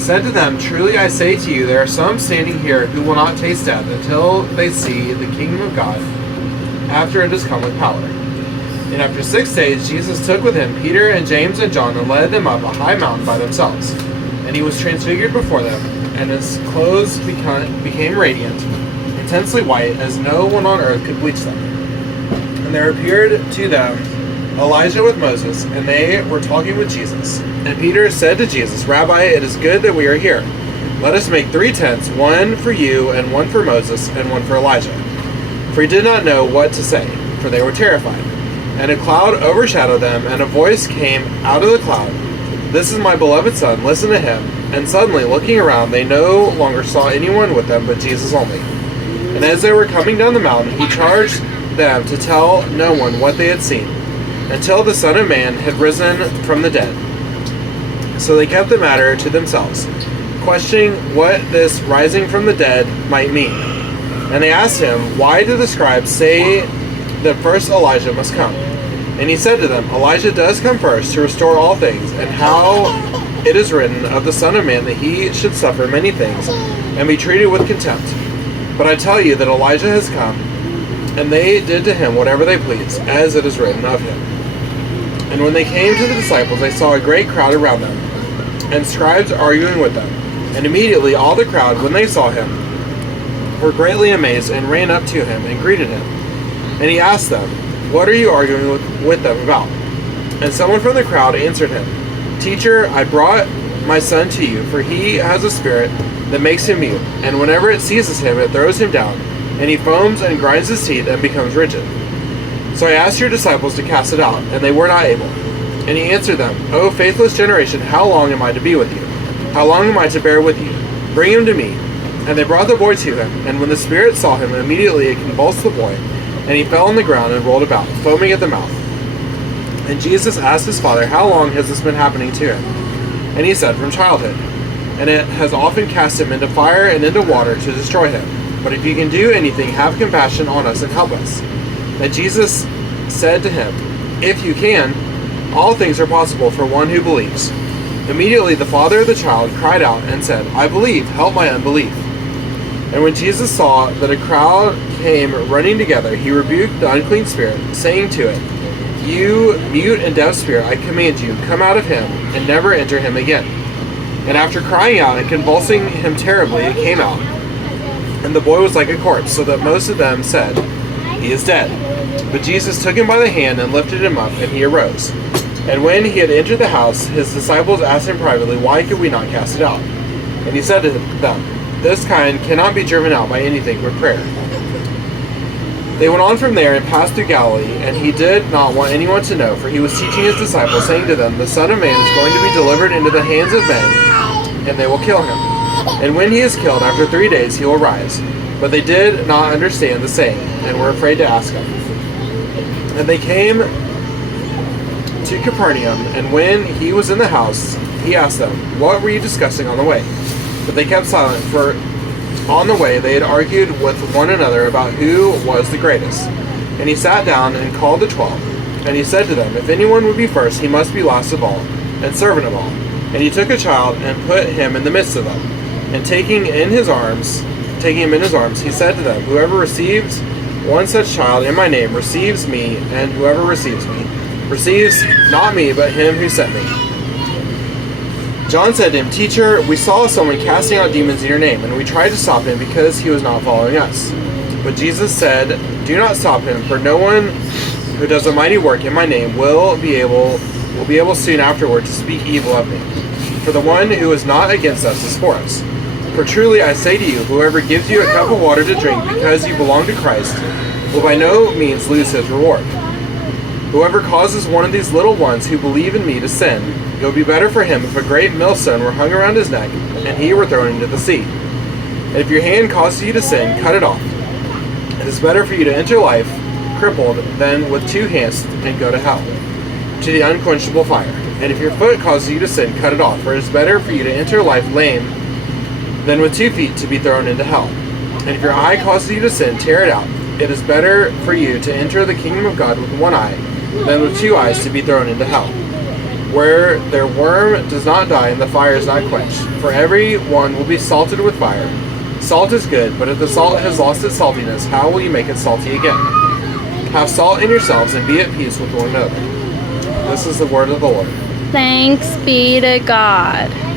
said to them, "Truly I say to you, there are some standing here who will not taste death until they see the kingdom of God after it has come with power." And after 6 days, Jesus took with him Peter and James and John and led them up a high mountain by themselves. And he was transfigured before them, and his clothes became radiant, intensely white, as no one on earth could bleach them. And there appeared to them Elijah with Moses, and they were talking with Jesus. And Peter said to Jesus, "Rabbi, it is good that we are here. Let us make 3 tents, one for you, and one for Moses, and one for Elijah." For he did not know what to say, for they were terrified. And a cloud overshadowed them, and a voice came out of the cloud, "This is my beloved Son, listen to him." And suddenly, looking around, they no longer saw anyone with them but Jesus only. And as they were coming down the mountain, he charged them to tell no one what they had seen, until the Son of Man had risen from the dead. So they kept the matter to themselves, questioning what this rising from the dead might mean. And they asked him, "Why do the scribes say that first Elijah must come?" And he said to them, "Elijah does come first to restore all things, and how it is written of the Son of Man that he should suffer many things and be treated with contempt. But I tell you that Elijah has come, and they did to him whatever they pleased, as it is written of him." And when they came to the disciples, they saw a great crowd around them, and scribes arguing with them. And immediately all the crowd, when they saw him, were greatly amazed, and ran up to him and greeted him. And he asked them, "What are you arguing with them about?" And someone from the crowd answered him, "Teacher, I brought my son to you, for he has a spirit that makes him mute, and whenever it seizes him, it throws him down, and he foams and grinds his teeth and becomes rigid. So I asked your disciples to cast it out, and they were not able." And he answered them, "O faithless generation, how long am I to be with you? How long am I to bear with you? Bring him to me." And they brought the boy to him, and when the spirit saw him, immediately it convulsed the boy, and he fell on the ground and rolled about, foaming at the mouth. And Jesus asked his father, "How long has this been happening to him?" And he said, "From childhood. And it has often cast him into fire and into water to destroy him. But if you can do anything, have compassion on us and help us." And Jesus said to him, "If you can, all things are possible for one who believes." Immediately the father of the child cried out and said, "I believe, help my unbelief." And when Jesus saw that a crowd came running together, he rebuked the unclean spirit, saying to it, "You mute and deaf spirit, I command you, come out of him, and never enter him again." And after crying out and convulsing him terribly, it came out. And the boy was like a corpse, so that most of them said, "He is dead." But Jesus took him by the hand and lifted him up, and he arose. And when he had entered the house, his disciples asked him privately, "Why could we not cast it out?" And he said to them, "This kind cannot be driven out by anything but prayer." They went on from there and passed through Galilee, and he did not want anyone to know, for he was teaching his disciples, saying to them, "The Son of Man is going to be delivered into the hands of men, and they will kill him. And when he is killed, after 3 days he will rise." But they did not understand the saying, and were afraid to ask him. And they came to Capernaum, and when he was in the house, he asked them, "What were you discussing on the way?" But they kept silent, for on the way they had argued with one another about who was the greatest. And he sat down and called the 12. And he said to them, "If anyone would be first, he must be last of all, and servant of all." And he took a child and put him in the midst of them. And taking him in his arms, he said to them, "Whoever receives one such child in my name receives me, and whoever receives me receives not me, but him who sent me." John said to him, "Teacher, we saw someone casting out demons in your name, and we tried to stop him because he was not following us." But Jesus said, "Do not stop him, for no one who does a mighty work in my name will be able soon afterward to speak evil of me. For the one who is not against us is for us. For truly I say to you, whoever gives you a cup of water to drink because you belong to Christ will by no means lose his reward. Whoever causes one of these little ones who believe in me to sin, it would be better for him if a great millstone were hung around his neck and he were thrown into the sea. And if your hand causes you to sin, cut it off. It is better for you to enter life crippled than with 2 hands and go to hell, to the unquenchable fire. And if your foot causes you to sin, cut it off. For it is better for you to enter life lame than with 2 feet to be thrown into hell. And if your eye causes you to sin, tear it out. It is better for you to enter the kingdom of God with 1 eye than with 2 eyes to be thrown into hell. where their worm does not die and the fire is not quenched. For every one will be salted with fire. Salt is good, but if the salt has lost its saltiness, how will you make it salty again? Have salt in yourselves and be at peace with one another. This is the word of the Lord. Thanks be to God.